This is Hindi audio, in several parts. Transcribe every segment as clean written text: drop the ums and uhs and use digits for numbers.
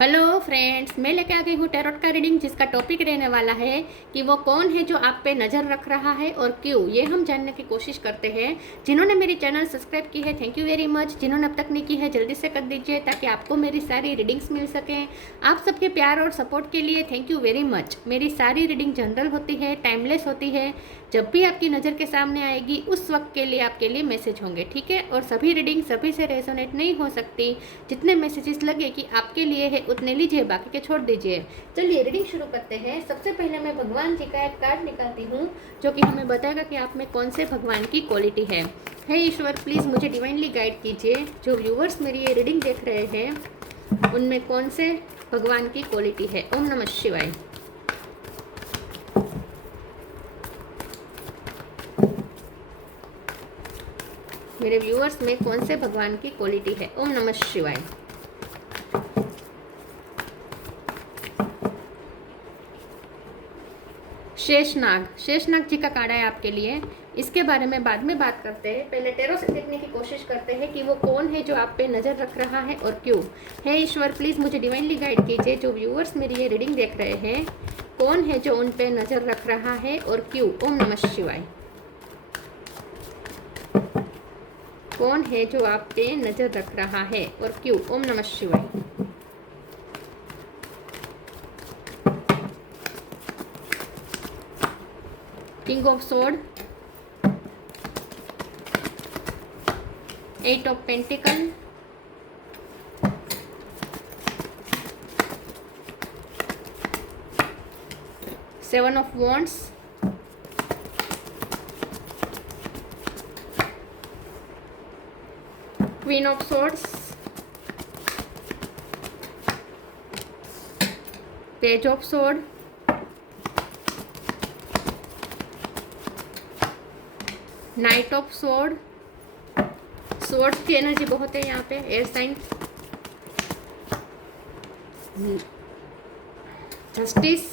हेलो फ्रेंड्स, मैं लेके आ गई हूँ टैरोट का रीडिंग, जिसका टॉपिक रहने वाला है कि वो कौन है जो आप पे नज़र रख रहा है और क्यों। ये हम जानने की कोशिश करते हैं। जिन्होंने मेरी चैनल सब्सक्राइब की है, थैंक यू वेरी मच। जिन्होंने अब तक नहीं की है, जल्दी से कर दीजिए ताकि आपको मेरी सारी रीडिंग्स मिल सकें। आप सबके प्यार और सपोर्ट के लिए थैंक यू वेरी मच। मेरी सारी रीडिंग जनरल होती है, टाइमलेस होती है। जब भी आपकी नज़र के सामने आएगी उस वक्त के लिए आपके लिए मैसेज होंगे, ठीक है। और सभी रीडिंग सभी से रेजोनेट नहीं हो सकती। जितने मैसेजेस लगे कि आपके लिए है उतने लीजिए, बाकी के छोड़ दीजिए। चलिए रीडिंग शुरू करते हैं। सबसे पहले मैं भगवान जी का एक कार्ड निकालती हूँ जो कि हमें बताएगा कि आप में कौन से भगवान की क्वालिटी है। हे ईश्वर, प्लीज़ मुझे डिवाइनली गाइड कीजिए। जो व्यूअर्स मेरी ये रीडिंग देख रहे हैं उनमें कौन से भगवान की क्वालिटी है। ओम नमः शिवाय। मेरे व्यूअर्स में कौन से भगवान की क्वालिटी है। ओम नमः शिवाय। शेषनाग, शेषनाग जी का कार्ड है आपके लिए। इसके बारे में बाद में बात करते हैं। पहले टैरो से देखने की कोशिश करते हैं कि वो कौन है जो आप पे नज़र रख रहा है और क्यों। हे ईश्वर, प्लीज़ मुझे डिवाइनली गाइड कीजिए। जो व्यूअर्स मेरी ये रीडिंग देख रहे हैं, कौन है जो उन पे नज़र रख रहा है और क्यों। ओम नमः शिवाय। कौन है जो आप पे नज़र रख रहा है और क्यों। ओम नमः शिवाय। King of sword, 8 of pentacle, seven of wands, queen of swords, page of sword, knight of sword. Sword की एनर्जी बहुत है यहाँ पे। Air sign, justice,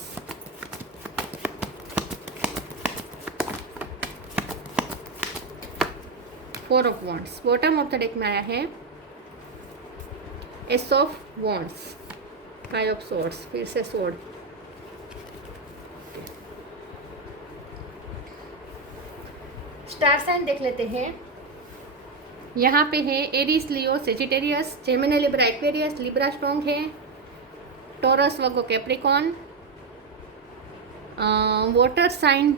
four of wands. Bottom of the deck में आया है ace of wands, five of swords, फिर से सोर्ड। स्टार साइन देख लेते हैं। यहाँ पे है Aries, Leo, Sagittarius, Gemini, Libra, Aquarius. Libra strong है। Taurus, Virgo, Capricorn. Water sign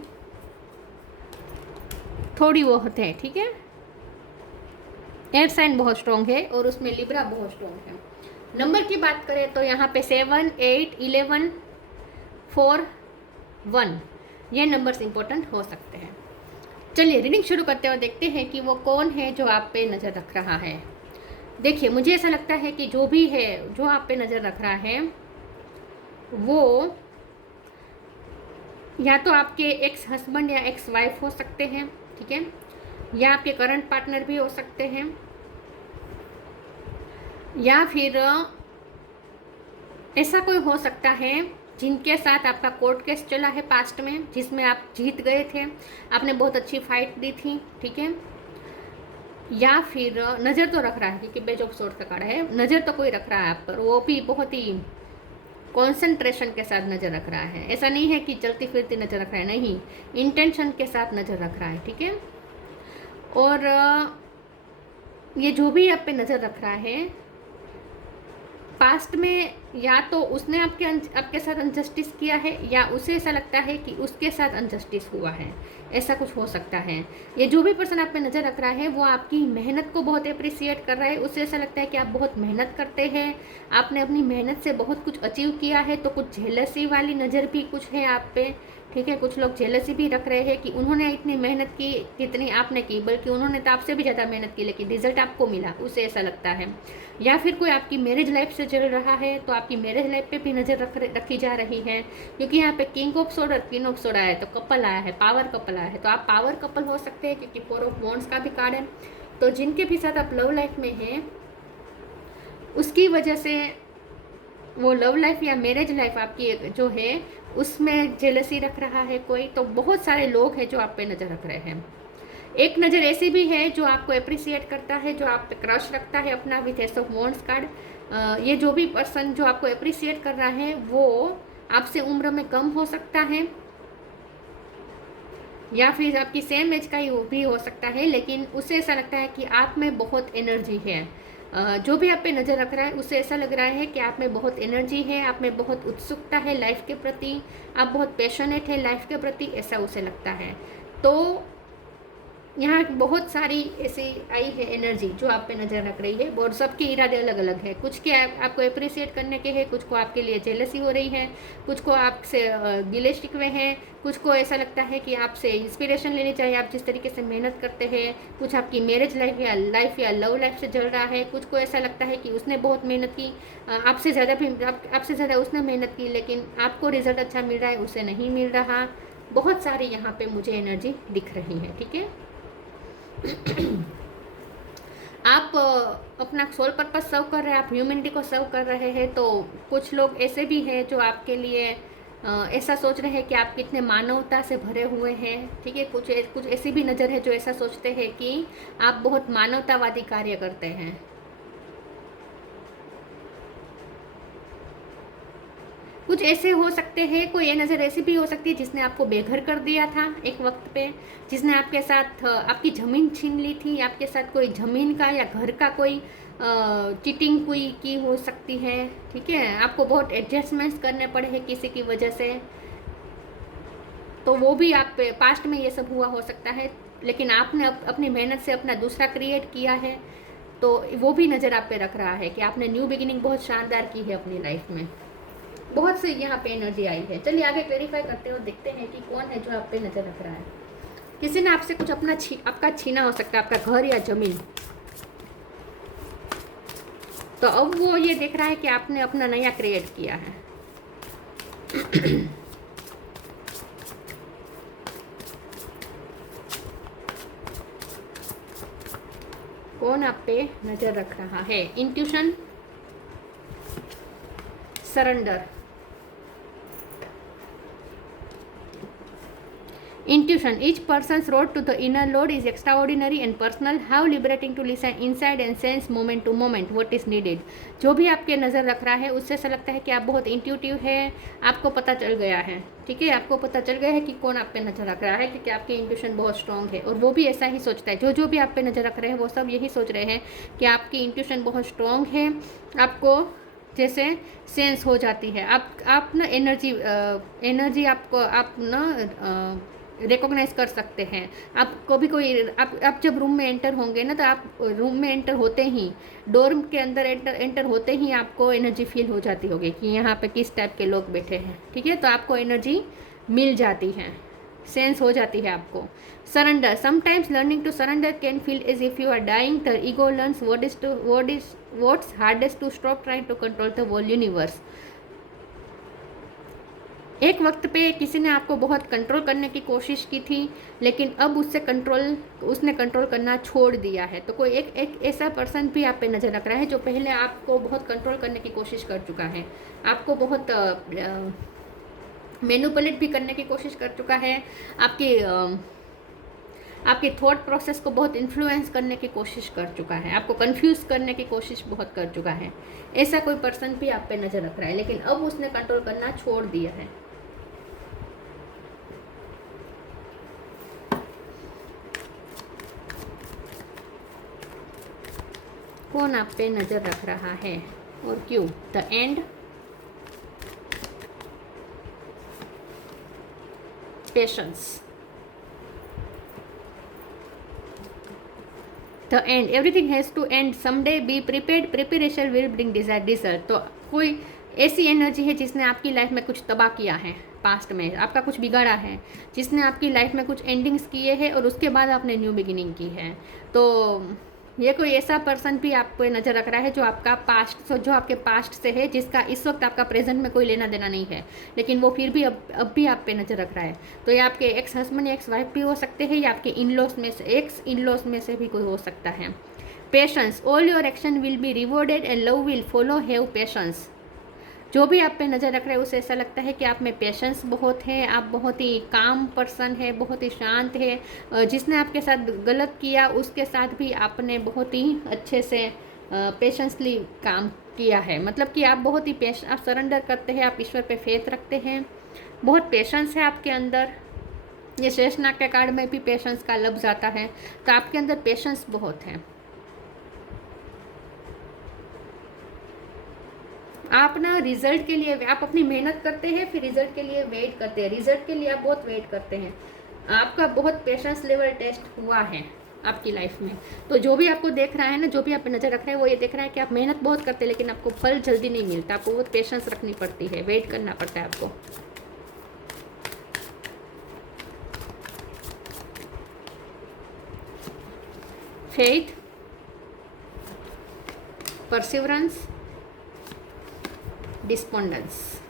थोड़ी वो होते हैं, ठीक है। एयर साइन बहुत स्ट्रॉन्ग है और उसमें लिब्रा बहुत स्ट्रॉन्ग है। नंबर की बात करें तो यहाँ पे 7, 8, 11, 4, 1 ये नंबर्स इंपॉर्टेंट हो सकते हैं। चलिए रीडिंग शुरू करते हुए देखते हैं कि वो कौन है जो आप पे नज़र रख रहा है। देखिए, मुझे ऐसा लगता है कि जो भी है जो आप पे नज़र रख रहा है वो या तो आपके एक्स हस्बैंड या एक्स वाइफ हो सकते हैं, ठीक है, या आपके करंट पार्टनर भी हो सकते हैं, या फिर ऐसा कोई हो सकता है जिनके साथ आपका कोर्ट केस चला है पास्ट में, जिसमें आप जीत गए थे, आपने बहुत अच्छी फाइट दी थी, ठीक है। या फिर नज़र तो रख रहा है, क्योंकि पेज ऑफ सोर्ड का कार्ड है, नज़र तो कोई रख रहा है आप पर, वो भी बहुत ही कॉन्सेंट्रेशन के साथ नज़र रख रहा है। ऐसा नहीं है कि चलती फिरती नज़र रख रहा है, नहीं, इंटेंशन के साथ नज़र रख रहा है, ठीक है। और ये जो भी आप पे नज़र रख रहा है पास्ट में, या तो उसने आपके साथ अनजस्टिस किया है या उसे ऐसा लगता है कि उसके साथ अनजस्टिस हुआ है, ऐसा कुछ हो सकता है। ये जो भी पर्सन आप पे नज़र रख रहा है वो आपकी मेहनत को बहुत अप्रिशिएट कर रहा है। उसे ऐसा लगता है कि आप बहुत मेहनत करते हैं, आपने अपनी मेहनत से बहुत कुछ अचीव किया है। तो कुछ जेलसी वाली नज़र भी कुछ है आप पे, ठीक है। कुछ लोग जेलसी भी रख रहे हैं कि उन्होंने इतनी मेहनत की जितनी आपने की, बल्कि उन्होंने तो आपसे भी ज़्यादा मेहनत की लेकिन रिजल्ट आपको मिला, उसे ऐसा लगता है। या फिर कोई आपकी मैरिज लाइफ से चल रहा है तो आपकी मैरिज लाइफ पे भी नज़र रखी जा रही है, क्योंकि यहाँ पे किंग ऑफ सोर्ड और क्वीन ऑफ सोर्ड आया है, तो कपल आया है, पावर कपल आया है। तो आप पावर कपल हो सकते हैं, क्योंकि 4 ऑफ वॉन्ड्स का भी कार्ड है। तो जिनके भी साथ आप लव लाइफ में हैं उसकी वजह से वो लव लाइफ या मैरिज लाइफ आपकी जो है उसमें जेलसी रख रहा है कोई। तो बहुत सारे लोग हैं जो आप पे नज़र रख रहे हैं। एक नज़र ऐसी भी है जो आपको अप्रिशिएट करता है, जो आप पे क्रश रखता है अपना, with S of wands card. ये जो भी पर्सन जो आपको अप्रिशिएट कर रहा है वो आपसे उम्र में कम हो सकता है या फिर आपकी सेम एज का ही भी हो सकता है, लेकिन उसे ऐसा लगता है कि आप में बहुत एनर्जी है। जो भी आप पे नज़र रख रहा है उसे ऐसा लग रहा है कि आप में बहुत एनर्जी है, आप में बहुत उत्सुकता है लाइफ के प्रति, आप बहुत पैशनेट है लाइफ के प्रति, ऐसा उसे लगता है। तो यहाँ बहुत सारी ऐसी आई है एनर्जी जो आप पे नज़र रख रही है, और सबके इरादे अलग अलग है। कुछ के आपको अप्रिशिएट करने के हैं, कुछ को आपके लिए जेलसी हो रही है, कुछ को आपसे गिले शिकवे हैं, कुछ को ऐसा लगता है कि आपसे इंस्पिरेशन लेनी चाहिए, आप जिस तरीके से मेहनत करते हैं। कुछ आपकी मैरिज लाइफ या लव लाइफ से जल रहा है, कुछ को ऐसा लगता है कि उसने बहुत मेहनत की, आपसे ज़्यादा भी आपसे ज़्यादा उसने मेहनत की, लेकिन आपको रिजल्ट अच्छा मिल रहा है, उसे नहीं मिल रहा। बहुत सारी यहाँ पे मुझे एनर्जी दिख रही है, ठीक है। आप अपना सोल पर्पस सर्व कर रहे हैं, आप ह्यूमनिटी को सर्व कर रहे हैं। तो कुछ लोग ऐसे भी हैं जो आपके लिए ऐसा सोच रहे हैं कि आप कितने मानवता से भरे हुए हैं, ठीक है। कुछ ऐसी भी नज़र है जो ऐसा सोचते हैं कि आप बहुत मानवतावादी कार्य करते हैं। कुछ ऐसे हो सकते हैं, कोई ये नज़र ऐसी भी हो सकती है जिसने आपको बेघर कर दिया था एक वक्त पे, जिसने आपके साथ आपकी ज़मीन छीन ली थी, आपके साथ कोई ज़मीन का या घर का कोई चीटिंग कोई की हो सकती है, ठीक है। आपको बहुत एडजस्टमेंट्स करने पड़े हैं किसी की वजह से, तो वो भी आप पास्ट में ये सब हुआ हो सकता है, लेकिन आपने अपनी मेहनत से अपना दूसरा क्रिएट किया है। तो वो भी नज़र आप पे रख रहा है कि आपने न्यू बिगिनिंग बहुत शानदार की है अपनी लाइफ में। बहुत सी यहाँ पे एनर्जी आई है। चलिए आगे क्लेरिफाई करते हैं और देखते हैं कि कौन है जो आप पे नज़र रख रहा है। किसी ने आपसे कुछ आपका छीना हो सकता है, आपका घर या ज़मीन। तो अब वो ये देख रहा है कि आपने अपना नया क्रिएट किया है। कौन आप पे नज़र रख रहा है? Intuition, surrender. Intuition. Each person's road to the inner Lord is extraordinary and personal. How liberating to listen inside and sense moment to moment what is needed. जो भी आपके नज़र रख रहा है उससे ऐसा लगता है कि आप बहुत इंट्यूटिव है, आपको पता चल गया है, ठीक है। आपको पता चल गया है कि कौन आप पे नज़र रख रहा है, क्योंकि आपकी इंट्यूशन बहुत स्ट्रॉन्ग है। और वो भी ऐसा ही सोचता है, जो भी आप पे नज़र रख रहे हैं वो सब यही सोच रहे हैं कि आपकी इंट्यूशन बहुत स्ट्रॉन्ग है। आपको जैसे सेंस हो जाती है, आप ना एनर्जी आपको आप ना रिकॉग्नाइज कर सकते हैं। आप कभी कोई आप जब रूम में एंटर होंगे ना, तो आप रूम में एंटर होते ही, डोर के अंदर एंटर होते ही आपको एनर्जी फील हो जाती होगी कि यहाँ पे किस टाइप के लोग बैठे हैं, ठीक है। तो आपको एनर्जी मिल जाती है, सेंस हो जाती है आपको। Surrender. Sometimes learning to surrender can feel as if you are dying. The ego learns what's hardest to stop trying to control the whole universe. एक वक्त पे किसी ने आपको बहुत कंट्रोल करने की कोशिश की थी, लेकिन अब उसने कंट्रोल करना छोड़ दिया है। तो कोई एक ऐसा पर्सन भी आप पे नज़र रख रहा है जो पहले आपको बहुत कंट्रोल करने की कोशिश कर चुका है, आपको बहुत मैनिपुलेट भी करने की कोशिश कर चुका है, आपके थॉट प्रोसेस को बहुत इन्फ्लुएंस करने की कोशिश कर चुका है, आपको कंफ्यूज करने की कोशिश बहुत कर चुका है। ऐसा कोई पर्सन भी आप पे नज़र रख रहा है, लेकिन अब उसने कंट्रोल करना छोड़ दिया है। कौन आप पे नज़र रख रहा है और क्यों? The end, patience, the end. Everything has to end someday. Be prepared. Preparation will bring desired result. तो कोई ऐसी एनर्जी है जिसने आपकी लाइफ में कुछ तबाह किया है, पास्ट में आपका कुछ बिगाड़ा है, जिसने आपकी लाइफ में कुछ एंडिंग्स किए हैं और उसके बाद आपने न्यू बिगिनिंग की है। तो ये कोई ऐसा पर्सन भी आप पे नज़र रख रहा है जो आपके पास्ट से है, जिसका इस वक्त आपका प्रेजेंट में कोई लेना देना नहीं है, लेकिन वो फिर भी अब भी आप पे नज़र रख रहा है। तो ये आपके एक्स हस्बैंड या एक्स वाइफ भी हो सकते हैं, या आपके एक्स इनलॉस में से भी कोई हो सकता है। Patience. All your action will be rewarded and love will follow. Have patience. जो भी आप पे नज़र रख रहे हैं उसे ऐसा लगता है कि आप में पेशेंस बहुत है, आप बहुत ही काम पर्सन है, बहुत ही शांत है। जिसने आपके साथ गलत किया उसके साथ भी आपने बहुत ही अच्छे से पेशेंसली काम किया है, मतलब कि आप बहुत ही आप सरेंडर करते हैं, आप ईश्वर पे फेथ रखते हैं, बहुत पेशेंस है आपके अंदर। ये शेषनाग के कार्ड में भी पेशेंस का लफ्ज आता है, तो आपके अंदर पेशेंस बहुत है। आप ना रिजल्ट के लिए आप अपनी मेहनत करते हैं, फिर रिजल्ट के लिए वेट करते हैं, रिजल्ट के लिए आप बहुत वेट करते हैं। आपका बहुत पेशेंस लेवल टेस्ट हुआ है आपकी लाइफ में। तो जो भी आपको देख रहा है ना, जो भी आप पे नज़र रख रहा है, वो ये देख रहा है कि आप मेहनत बहुत करते हैं, लेकिन आपको फल जल्दी नहीं मिलता। आपको बहुत पेशेंस रखनी पड़ती है, वेट करना पड़ता है आपको। Faith, perseverance, despondence.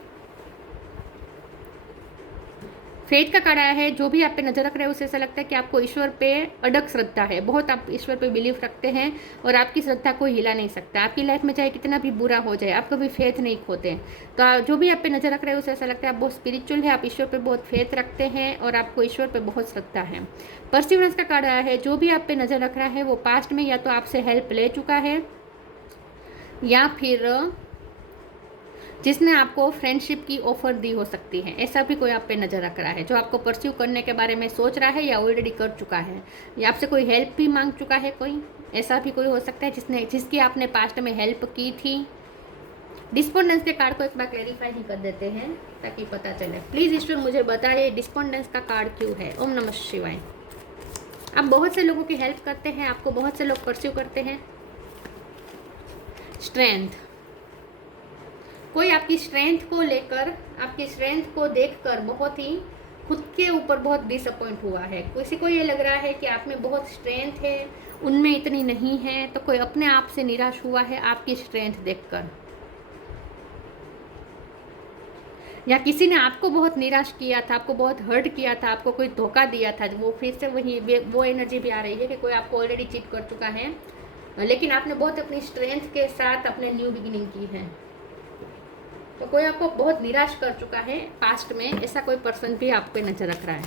फेथ का कार्ड आया है, जो भी आप पे नजर रख रहे हैं उसे ऐसा लगता है कि आपको ईश्वर पे अडग श्रद्धा है, बहुत आप ईश्वर पे बिलीव रखते हैं और आपकी श्रद्धा कोई हिला नहीं सकता। आपकी लाइफ में चाहे कितना भी बुरा हो जाए, आप कभी फेथ नहीं खोते। तो जो भी आप पे नजर रख रहे हैं उसे ऐसा लगता है आप बहुत स्पिरिचुअल है, आप ईश्वर पे बहुत फेथ रखते हैं और आपको ईश्वर पे बहुत श्रद्धा है। परसिवरेंस का कार्ड आया है, जो भी आप पे नजर रख रहा है वो पास्ट में या तो आपसे हेल्प ले चुका है, या फिर जिसने आपको फ्रेंडशिप की ऑफर दी हो सकती है। ऐसा भी कोई आप पे नज़र रख रहा है, जो आपको परस्यू करने के बारे में सोच रहा है या ऑलरेडी कर चुका है, या आपसे कोई हेल्प भी मांग चुका है कोई। ऐसा भी कोई हो सकता है जिसकी आपने पास्ट में हेल्प की थी। डिस्पोंडेंस के कार्ड को एक बार क्लेरिफाई ही कर देते हैं ताकि पता चले। प्लीज़ ईश्वर मुझे बताइए डिस्पोंडेंस का कार्ड क्यों है। ओम नमः शिवाय। आप बहुत से लोगों की हेल्प करते हैं, आपको बहुत से लोग परस्यू करते हैं। स्ट्रेंथ, कोई आपकी स्ट्रेंथ को लेकर, आपकी स्ट्रेंथ को देखकर बहुत ही खुद के ऊपर बहुत डिसअपॉइंट हुआ है। किसी को ये लग रहा है कि आप में बहुत स्ट्रेंथ है, उनमें इतनी नहीं है, तो कोई अपने आप से निराश हुआ है आपकी स्ट्रेंथ देखकर, या किसी ने आपको बहुत निराश किया था, आपको बहुत हर्ट किया था, आपको कोई धोखा दिया था। वो फिर से वो एनर्जी भी आ रही है कि कोई आपको ऑलरेडी चीट कर चुका है, लेकिन आपने बहुत अपनी स्ट्रेंथ के साथ अपने न्यू बिगिनिंग की है। तो कोई आपको बहुत निराश कर चुका है पास्ट में, ऐसा कोई पर्सन भी आप पे नजर रख रहा है।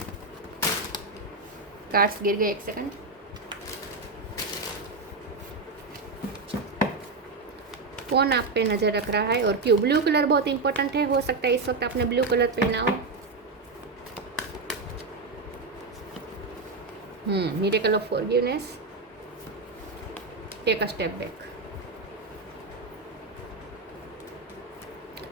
कार्ड्स गिर गए, एक सेकंड। कौन आप पे नजर रख रहा है और क्यों? ब्लू कलर बहुत इंपॉर्टेंट है, हो सकता है इस वक्त आपने ब्लू कलर पहना हो। Miracle of forgiveness, take a step back.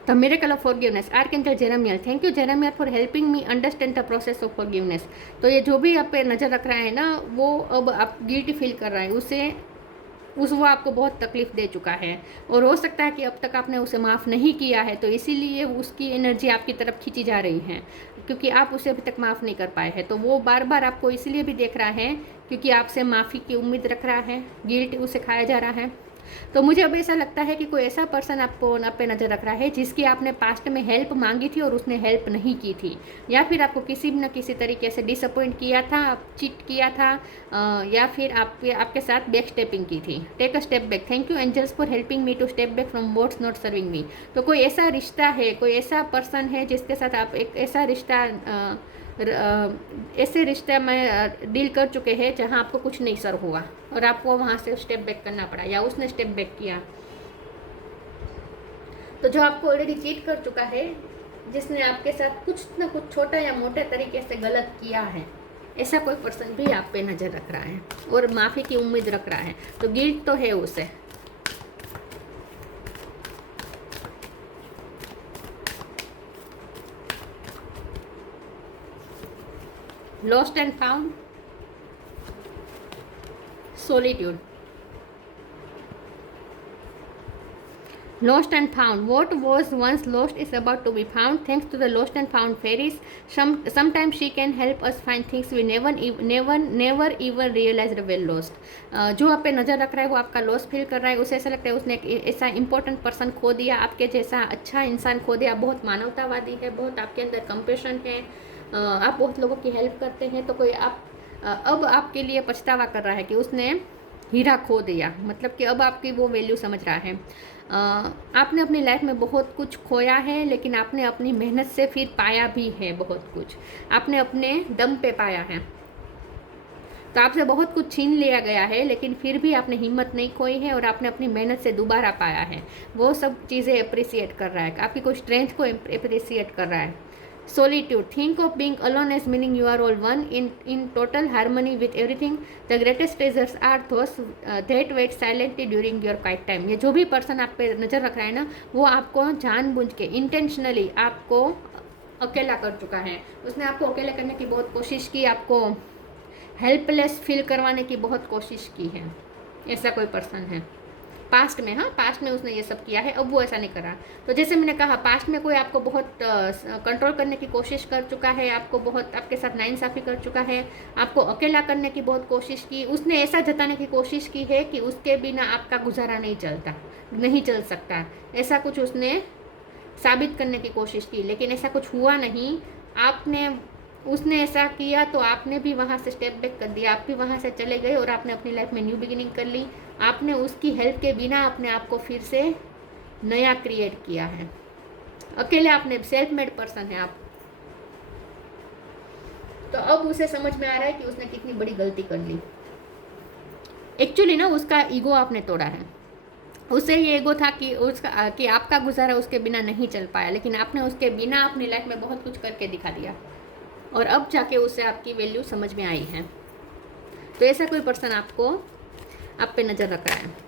The miracle of forgiveness, Archangel Jeremiah, thank you Jeremiah for helping me understand the process of forgiveness। तो ये जो भी आप पे नज़र रख रहा है ना, वो अब आप गिल्टी फील कर रहा है, वो आपको बहुत तकलीफ दे चुका है, और हो सकता है कि अब तक आपने उसे माफ़ नहीं किया है, तो इसीलिए उसकी एनर्जी आपकी तरफ खींची जा रही है, क्योंकि आप उसे अभी तक माफ़ नहीं कर पाए हैं। तो वो बार बार आपको इसलिए भी देख रहा है क्योंकि आपसे माफ़ी की उम्मीद रख रहा है, गिल्ट उसे खाया जा रहा है। तो मुझे अब ऐसा लगता है कि कोई ऐसा पर्सन आपको आप पे नज़र रख रहा है जिसकी आपने पास्ट में हेल्प मांगी थी और उसने हेल्प नहीं की थी, या फिर आपको किसी न किसी तरीके से डिसअपॉइंट किया था, चीट किया था, या फिर आपके साथ बैक स्टेपिंग की थी। Take a step back, thank you angels for helping me to step back from what's not serving me. तो कोई ऐसा रिश्ता है, कोई ऐसा पर्सन है जिसके साथ आप एक ऐसा रिश्ता ऐसे रिश्ते में डील कर चुके हैं जहां आपको कुछ नहीं सर्व हुआ और आपको वहां से स्टेप बैक करना पड़ा, या उसने स्टेप बैक किया। तो जो आपको ऑलरेडी चीट कर चुका है, जिसने आपके साथ कुछ ना कुछ छोटा या मोटे तरीके से गलत किया है, ऐसा कोई पर्सन भी आप पे नज़र रख रहा है और माफ़ी की उम्मीद रख रहा है। तो गिल्ट तो है उसे। Lost and found, solitude, lost and found. What was once lost is about to be found thanks to the lost and found fairies. Sometimes she can help us find things we never even realized were lost. जो आप पे नज़र रख रहा है वो आपका लॉस फील कर रहा है, उसे ऐसा लगता है उसने एक ऐसा इंपॉर्टेंट पर्सन खो दिया, आपके जैसा अच्छा इंसान खो दिया। बहुत मानवतावादी है, बहुत आपके अंदर कंपेशन है, आप बहुत लोगों की हेल्प करते हैं। तो कोई अब आपके लिए पछतावा कर रहा है कि उसने हीरा खो दिया, मतलब कि अब आपकी वो वैल्यू समझ रहा है। आपने अपनी लाइफ में बहुत कुछ खोया है, लेकिन आपने अपनी मेहनत से फिर पाया भी है बहुत कुछ, आपने अपने दम पे पाया है। तो आपसे बहुत कुछ छीन लिया गया है, लेकिन फिर भी आपने हिम्मत नहीं खोई है और आपने अपनी मेहनत से दोबारा पाया है। वो सब चीज़ें अप्रिसिएट कर रहा है, आपकी कोई स्ट्रेंथ को अप्रिसिएट कर रहा है। Solitude, think of being alone as meaning you are all one in total harmony with everything. The greatest treasures are those that wait silently during your quiet time. ये जो भी पर्सन आप पे नज़र रख रहा है ना, वो आपको जानबूझ के इंटेंशनली आपको अकेला कर चुका है। उसने आपको अकेले करने की बहुत कोशिश की, आपको हेल्पलेस फील करवाने की बहुत कोशिश की है। ऐसा कोई पर्सन है पास्ट में, हाँ पास्ट में उसने ये सब किया है, अब वो ऐसा नहीं कर रहा। तो जैसे मैंने कहा, पास्ट में कोई आपको बहुत कंट्रोल करने की कोशिश कर चुका है, आपको बहुत आपके साथ नाइंसाफ़ी कर चुका है, आपको अकेला करने की बहुत कोशिश की। उसने ऐसा जताने की कोशिश की है कि उसके बिना आपका गुजारा नहीं चल सकता। ऐसा कुछ उसने साबित करने की कोशिश की, लेकिन ऐसा कुछ हुआ नहीं। उसने ऐसा किया तो आपने भी वहाँ से स्टेप बैक कर दिया, आप भी वहाँ से चले गए और आपने अपनी लाइफ में न्यू बिगिनिंग कर ली। आपने उसकी हेल्प के बिना अपने आप को फिर से नया क्रिएट किया है। अकेले आपने सेल्फ मेड पर्सन है आप। तो अब उसे समझ में आ रहा है कि उसने कितनी बड़ी गलती कर ली। एक्चुअली ना उसका ईगो आपने तोड़ा है। उसे ये ईगो था कि आपका गुजारा उसके बिना नहीं चल पाया, लेकिन आपने उसके बिना अपनी लाइफ में बहुत कुछ करके दिखा दिया और अब जाके उसे आपकी वैल्यू समझ में आई है। तो ऐसा कोई पर्सन आप पे नज़र रख रहा है।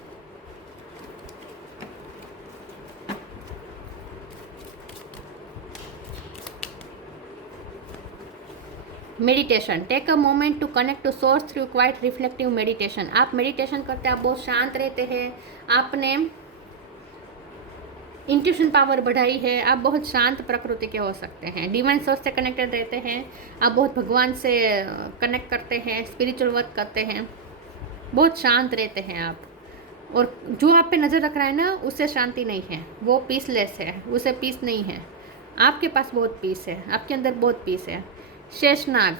Meditation, take a moment to connect to source through quiet reflective meditation. आप मेडिटेशन करते हैं, आप बहुत शांत रहते हैं, आपने इंट्यूशन पावर बढ़ाई है, आप बहुत शांत प्रकृति के हो सकते हैं, डिवाइन सोर्स से कनेक्टेड रहते हैं, आप बहुत भगवान से कनेक्ट करते हैं, स्पिरिचुअल वर्क करते हैं, बहुत शांत रहते हैं आप। और जो आप पे नज़र रख रहा है ना, उससे शांति नहीं है, वो पीसलेस है, उसे पीस नहीं है। आपके पास बहुत पीस है, आपके अंदर बहुत पीस है। Sheshnag,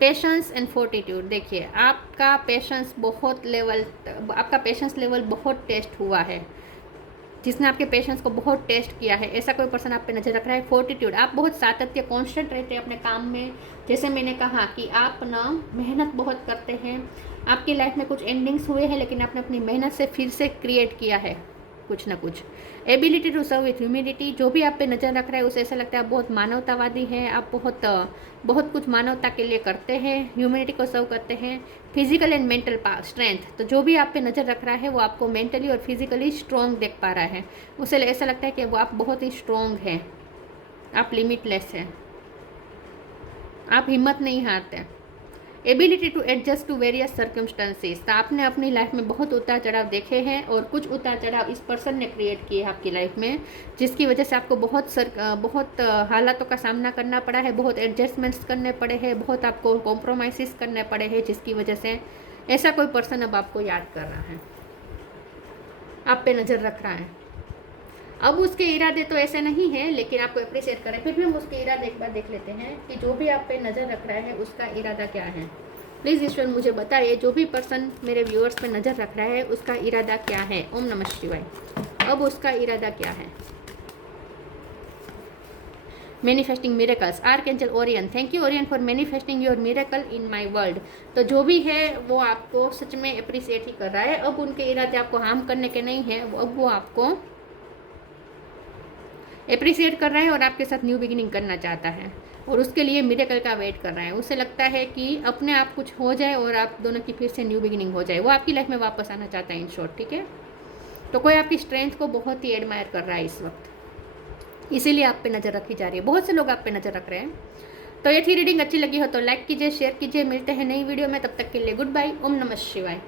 patience and fortitude. देखिए आपका पेशेंस लेवल बहुत टेस्ट हुआ है, जिसने आपके पेशेंस को बहुत टेस्ट किया है। ऐसा कोई पर्सन आप पे नज़र रख रहा है। फोर्टिट्यूड, आप बहुत सातत्य कॉन्स्टेंट रहते हैं अपने काम में। जैसे मैंने कहा कि आप ना मेहनत बहुत करते हैं, आपकी लाइफ में कुछ एंडिंग्स हुए हैं, लेकिन आपने अपनी मेहनत से फिर से क्रिएट किया है कुछ ना कुछ। Ability to serve with humility, जो भी आप पे नज़र रख रहा है उसे ऐसा लगता है आप बहुत मानवतावादी हैं, आप बहुत कुछ मानवता के लिए करते हैं, ह्यूमिलिटी को सर्व करते हैं। फिजिकल एंड मेंटल स्ट्रेंथ, तो जो भी आप पे नज़र रख रहा है वो आपको मेंटली और फिजिकली स्ट्रॉन्ग देख पा रहा है। उसे ऐसा लगता है कि वो आप बहुत ही स्ट्रॉन्ग हैं, आप लिमिटलेस हैं, आप हिम्मत नहीं हारते। Ability to adjust to various circumstances, तो आपने अपनी लाइफ में बहुत उतार चढ़ाव देखे हैं और कुछ उतार चढ़ाव इस पर्सन ने क्रिएट किए हैं आपकी लाइफ में, जिसकी वजह से आपको बहुत हालातों का सामना करना पड़ा है, बहुत एडजस्टमेंट्स करने पड़े हैं, बहुत आपको कॉम्प्रोमाइज़ करने पड़े हैं, जिसकी वजह से ऐसा कोई पर्सन अब आपको याद कर रहा है, आप पे नज़र रख रहा है। अब उसके इरादे तो ऐसे नहीं हैं, लेकिन आपको अप्रिशिएट करें। फिर भी हम उसके इरादे एक बार देख लेते हैं कि जो भी आप पे नज़र रख रहा है उसका इरादा क्या है। प्लीज़ ईश्वर मुझे बताइए, जो भी पर्सन मेरे व्यूअर्स पे नज़र रख रहा है उसका इरादा क्या है। ओम नमः शिवाय। अब उसका इरादा क्या है। Manifesting miracles, archangel Orion, thank you Orion for manifesting your miracle in my world. तो जो भी है वो आपको सच में अप्रिशिएट ही कर रहा है। अब उनके इरादे आपको हार्म करने के नहीं हैं, अब वो आपको अप्रिशिएट कर रहा है और आपके साथ न्यू बिगिनिंग करना चाहता है और उसके लिए मिरेकल का वेट कर रहा है। उसे लगता है कि अपने आप कुछ हो जाए और आप दोनों की फिर से न्यू बिगिनिंग हो जाए, वो आपकी लाइफ में वापस आना चाहता है इन शॉर्ट, ठीक है। तो कोई आपकी स्ट्रेंथ को बहुत ही एडमायर कर रहा है इस वक्त, इसीलिए आप पे नज़र रखी जा रही है। बहुत से लोग आप पे नज़र रख रहे हैं। तो ये थी रीडिंग, अच्छी लगी हो तो लाइक कीजिए, शेयर कीजिए। मिलते हैं नई वीडियो में, तब तक के लिए गुड बाय। ओम नमः शिवाय।